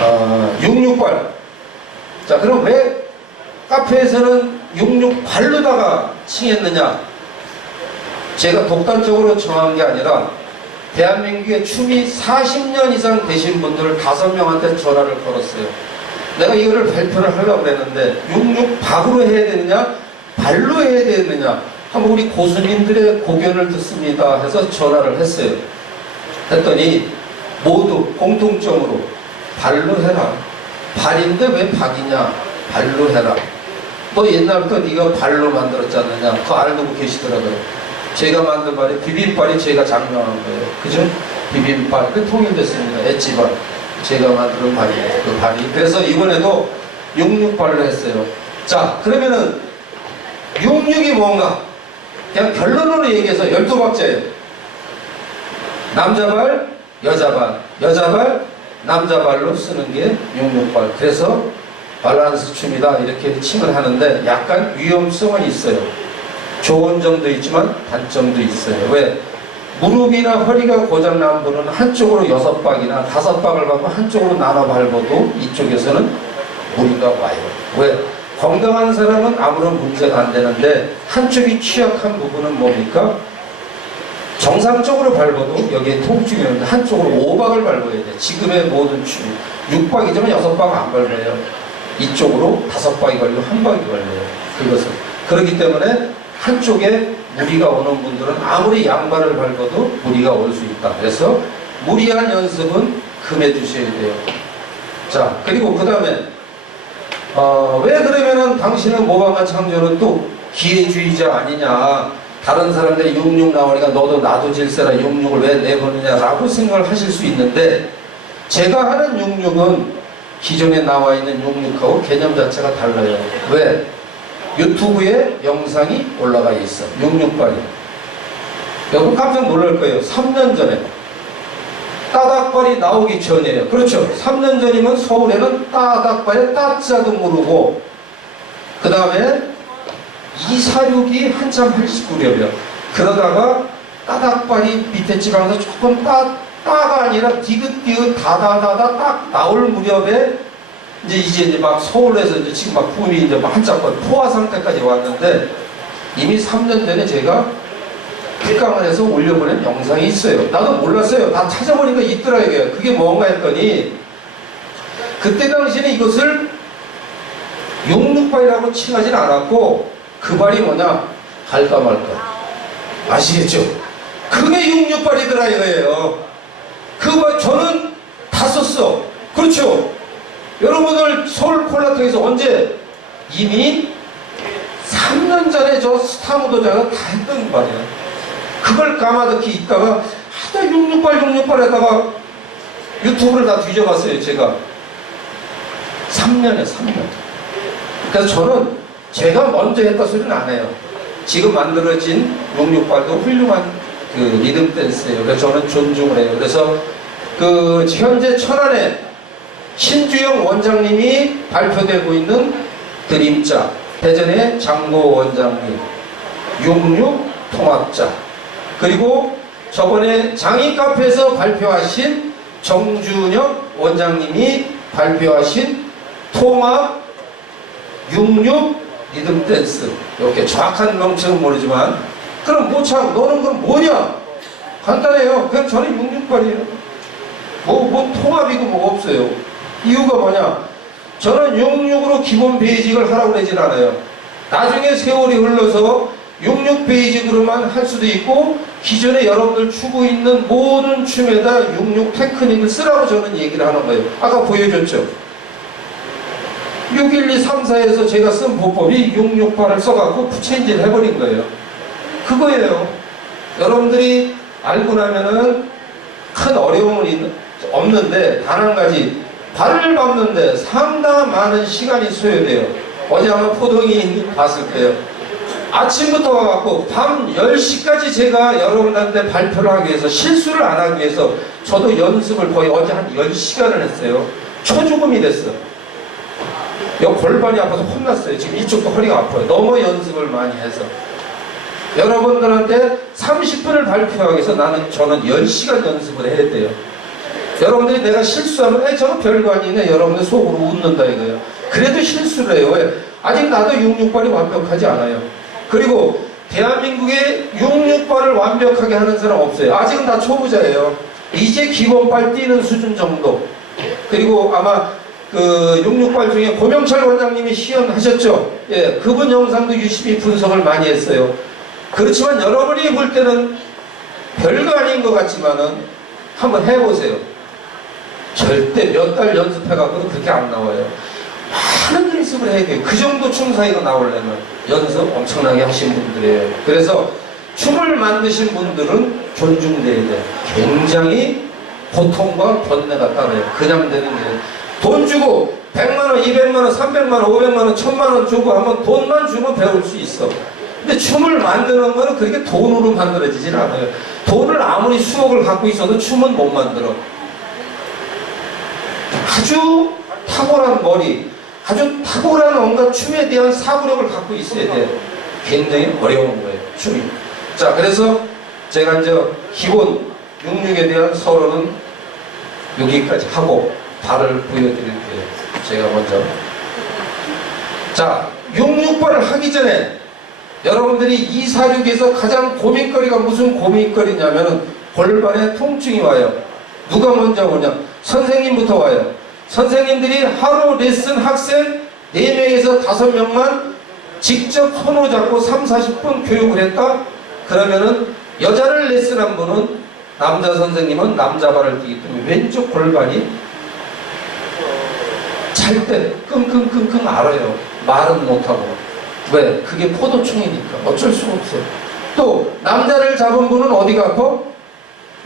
어, 66발. 자, 그럼 왜 카페에서는 66발로다가 칭했느냐? 제가 독단적으로 정한 게 아니라 대한민국에 춤이 40년 이상 되신 분들 5명한테 전화를 걸었어요. 내가 이거를 발표를 하려고 그랬는데 66박으로 해야 되느냐? 발로 해야 되느냐? 한번 우리 고수님들의 고견을 듣습니다 해서 전화를 했어요. 했더니 모두 공통점으로 발로 해라. 발인데 왜 박이냐? 발로 해라. 너 옛날부터 네가 발로 만들었지 않느냐? 그거 알고 계시더라고요. 제가 만든 발이 비빔발이 제가 장명한 거예요. 그죠? 비빔발. 그 통일됐습니다. 엣지발. 제가 만든 발이에요. 그 발이. 그래서 이번에도 66발로 했어요. 자, 그러면은 66이 뭔가? 그냥 결론으로 얘기해서 12박자예요. 남자 발, 여자 발, 여자 발, 남자 발로 쓰는 게 66발. 그래서 밸런스 춤이다 이렇게 칭을 하는데 약간 위험성은 있어요. 좋은 점도 있지만 단점도 있어요. 왜? 무릎이나 허리가 고장난 분은 한쪽으로 여섯 박이나 다섯 박을 받고 한쪽으로 나눠 밟아도 이쪽에서는 무리가 와요. 왜? 건강한 사람은 아무런 문제가 안 되는데 한쪽이 취약한 부분은 뭡니까? 정상적으로 밟아도 여기에 통증이 오는데 한쪽으로 5박을 밟아야 돼. 지금의 모든 춤. 6박이지만 6박 안 밟아요. 이쪽으로 5박이 걸리고 한 박이 걸려요. 그것은. 그렇기 때문에 한쪽에 무리가 오는 분들은 아무리 양발을 밟아도 무리가 올 수 있다. 그래서 무리한 연습은 금해 두셔야 돼요. 자, 그리고 그 다음에 어, 왜 그러면은 당신은 모방한 창조는 또 기회주의자 아니냐. 다른 사람들이 66 나오니까 너도 나도 질세라 66을 왜 내보느냐라고 생각을 하실 수 있는데 제가 하는 66은 기존에 나와 있는 66하고 개념 자체가 달라요. 왜? 유튜브에 영상이 올라가 있어. 66발이. 여러분 깜짝 놀랄 거예요. 3년 전에. 따닥발이 나오기 전이에요. 그렇죠. 3년 전이면 서울에는 따닥발에 따자도 모르고, 그 다음에 246이 한참 할시 무렵이요. 그러다가 따닥발이 밑에 지방에서 조금 따, 따가 아니라 디귿디귿 다다다다 딱 나올 무렵에 이제 이제 이제 막 서울에서 이제 지금 막 붐이 이제 막 한짝권 포화 상태까지 왔는데 이미 3년 전에 제가 픽강을 해서 올려보낸 영상이 있어요. 나도 몰랐어요. 다 찾아보니까 있더라고요. 그게 뭔가 했더니 그때 당시에는 이것을 용육발이라고 칭하진 않았고 그 발이 뭐냐? 갈까 말까. 아시겠죠? 그게 용육발이더라 이거예요. 그 발 저는 다 썼어. 그렇죠? 여러분들 서울 콜라토에서 언제 이미 3년 전에 저 스타 무도장은 다 했던 말이에요. 그걸 까마득히 있다가 하다 66발 66발 하다가 유튜브를 다 뒤져봤어요 제가 3년에 3년 그래서 저는 제가 먼저 했다 소리는 안 해요. 지금 만들어진 66발도 훌륭한 그 리듬 댄스예요. 그래서 저는 존중을 해요. 그래서 그 현재 천안에 신주영 원장님이 발표되고 있는 드림자 대전의 장고 원장님 66 통합자 그리고 저번에 장인 카페에서 발표하신 정준혁 원장님이 발표하신 통합 66 리듬 댄스. 이렇게 정확한 명칭은 모르지만. 그럼 모창 너는 그럼 뭐냐? 간단해요. 그냥 저는 66발이에요. 뭐, 뭐 통합이고 뭐가 없어요. 이유가 뭐냐? 저는 66으로 기본 베이직을 하라고 그러진 않아요. 나중에 세월이 흘러서 66 베이직으로만 할 수도 있고 기존에 여러분들 추고 있는 모든 춤에다 66 테크닉을 쓰라고 저는 얘기를 하는 거예요. 아까 보여줬죠. 6, 1, 2, 3, 4에서 제가 쓴 보법이 6, 6, 8을 써갖고 부체인지를 해버린 거예요. 그거예요. 여러분들이 알고 나면은 큰 어려움은 있- 없는데 단 한 가지 발을 밟는데 상당한 많은 시간이 소요돼요. 어제 아마 포동이 봤을 거예요. 아침부터 와갖고 밤 10시까지 제가 여러분한테 발표를 하기 위해서 실수를 안 하기 위해서 저도 연습을 거의 어제 한 10시간을 했어요. 초죽음이 됐어. 여 골반이 아파서 혼났어요. 지금 이쪽도 허리가 아파요. 너무 연습을 많이 해서. 여러분들한테 30분을 발표하기 위해서 나는 저는 10시간 연습을 해야 돼요. 여러분들이 내가 실수하면 에 저거 별거 아니네 여러분들 속으로 웃는다 이거예요 그래도 실수를 해요 왜? 아직 나도 66발이 완벽하지 않아요 그리고 대한민국에 66발을 완벽하게 하는 사람 없어요 아직은 다 초보자예요 이제 기본발 뛰는 수준 정도 그리고 아마 그 66발 중에 고명철 원장님이 시연하셨죠 예, 그분 영상도 유심히 분석을 많이 했어요 그렇지만 여러분이 볼 때는 별거 아닌 것 같지만은 한번 해보세요. 절대 몇 달 연습해갖고도 그렇게 안 나와요. 많은 연습을 해야 돼요. 그 정도 춤 사이가 나오려면 연습 엄청나게 하신 분들이에요. 그래서 춤을 만드신 분들은 존중돼야 돼요. 굉장히 고통과 번뇌가 따라요. 그냥 되는 게. 돈 주고 100만원, 200만원, 300만원, 500만원, 1000만원 주고 하면 돈만 주면 배울 수 있어. 근데 춤을 만드는 거는 그렇게 돈으로 만들어지진 않아요. 돈을 아무리 수억을 갖고 있어도 춤은 못 만들어. 아주 탁월한 머리, 아주 탁월한 온갖 춤에 대한 사고력을 갖고 있어야 돼. 굉장히 어려운 거예요, 춤이. 자, 그래서 제가 이제 기본 66에 대한 서론은 여기까지 하고 발을 보여드릴게요. 제가 먼저. 자, 66발을 하기 전에 여러분들이 246에서 가장 고민거리가 무슨 고민거리냐면은 골반에 통증이 와요. 누가 먼저 오냐? 선생님부터 와요. 선생님들이 하루 레슨 학생 4명에서 5명만 직접 손을 잡고 3, 40분 교육을 했다? 그러면은 여자를 레슨한 분은 남자 선생님은 남자 발을 뛰기 때문에 왼쪽 골반이 찰때 끙끙끙끙 알아요. 말은 못하고. 왜? 그게 포도충이니까 어쩔 수가 없어요. 또 남자를 잡은 분은 어디가 아파?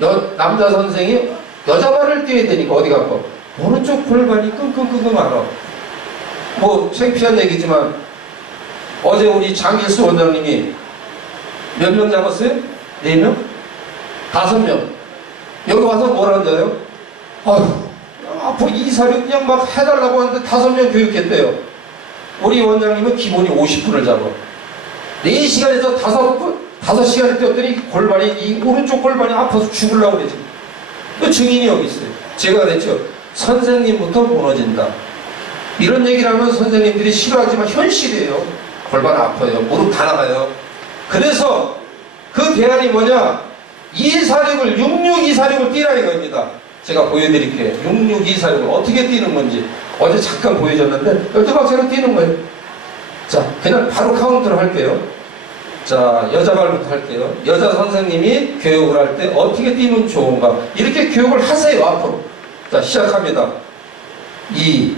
여, 남자 선생이 여자 발을 뛰어야 되니까 어디가 아파? 오른쪽 골반이 끙끙끙끙 알아. 뭐 창피한 얘기지만 어제 우리 장길수 원장님이 몇 명 잡았어요? 네 명? 다섯 명. 여기 와서 뭘 앉아요? 아휴, 앞으로 이사를 그냥 막 해달라고 하는데 다섯 명 교육했대요. 우리 원장님은 기본이 50분을 잡아. 4시간에서 5분, 5시간을 뛰었더니 골반이, 이 오른쪽 골반이 아파서 죽으려고 그러지. 그 증인이 여기 있어요. 제가 그랬죠. 선생님부터 무너진다. 이런 얘기를 하면 선생님들이 싫어하지만 현실이에요. 골반 아파요. 무릎 다 나가요. 그래서 그 대안이 뭐냐? 246을, 66, 246을 뛰라 이겁니다. 제가 보여드릴게요. 66, 246을 어떻게 뛰는 건지. 어제 잠깐 보여줬는데, 12박자로 뛰는 거예요. 자, 그냥 바로 카운트를 할게요. 자, 여자 발부터 할게요. 여자 선생님이 교육을 할 때 어떻게 뛰면 좋은가. 이렇게 교육을 하세요, 앞으로. 자, 시작합니다. 2,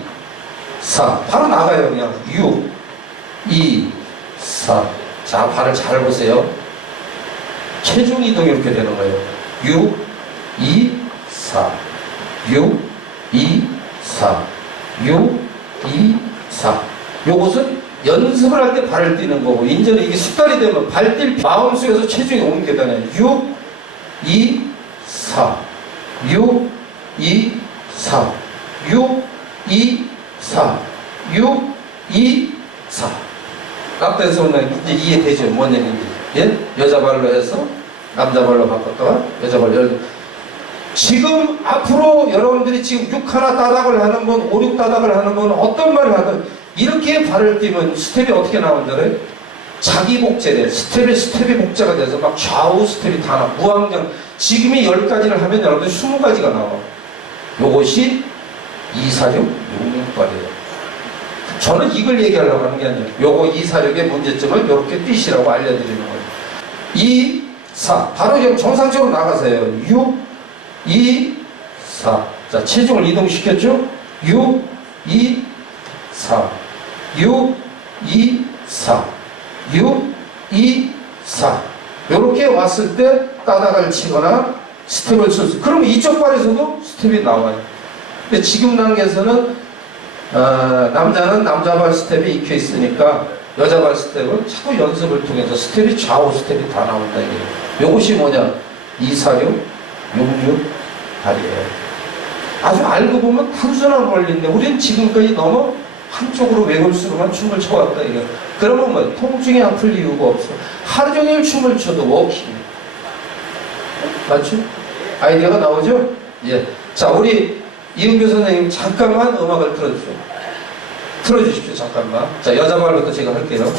4. 바로 나가요, 그냥. 6, 2, 4. 자, 발을 잘 보세요. 체중 이동이 이렇게 되는 거예요. 6, 2, 4. 6, 2, 4. 6, 2, 4. 요것은 연습을 할 때 발을 뛰는 거고, 이제는 이게 습관이 되면 발뛸 마음속에서 체중이 옮게 되잖아요. 6, 2, 4. 6, 2, 4. 6, 2, 4. 6, 2, 4. 깍대에서 오면 이제 이해되죠? 뭔 얘기인지. 예? 여자 발로 해서 남자 발로 바꿨다가 여자 발로. 열- 지금 앞으로 여러분들이 지금 6 하나 따닥을 하는 분, 5, 6 따닥을 하는 분, 어떤 말을 하든 이렇게 발을 뛰면 스텝이 어떻게 나온다래? 자기 복제돼. 스텝이 스텝이 복제가 돼서 막 좌우 스텝이 다 나와. 무한정. 지금이 10가지를 하면 여러분들 20가지가 나와. 요것이 246, 66발이에요. 저는 이걸 얘기하려고 하는 게 아니에요. 요거 246의 문제점을 이렇게 뛰시라고 알려드리는 거예요. 2, 4. 바로 정상적으로 나가세요. 6, 2, 4. 자, 체중을 이동시켰죠? 6, 2, 4. 6, 2, 4. 6, 2, 4. 요렇게 왔을 때 따닥을 치거나 스텝을 칠수 그러면 이쪽 발에서도 스텝이 나와요. 근데 지금 단계에서는 어, 남자는 남자 발 스텝이 익혀 있으니까 여자 발 스텝은 자꾸 연습을 통해서 스텝이 좌우 스텝이 다 나온다 이게. 요것이 뭐냐? 246, 66 발이에요. 아주 알고 보면 단순한 원리인데 우리는 지금까지 너무 한쪽으로 외골수로만 춤을 춰왔다 이거. 그러면 뭐 통증이 아플 이유가 없어. 하루 종일 춤을 춰도 워킹. 맞죠? 아이디어가 나오죠? 예. 자, 우리 이은교 선생님 잠깐만 음악을 틀어주세요. 틀어주십시오, 잠깐만. 자, 여자 말부터 제가 할게요.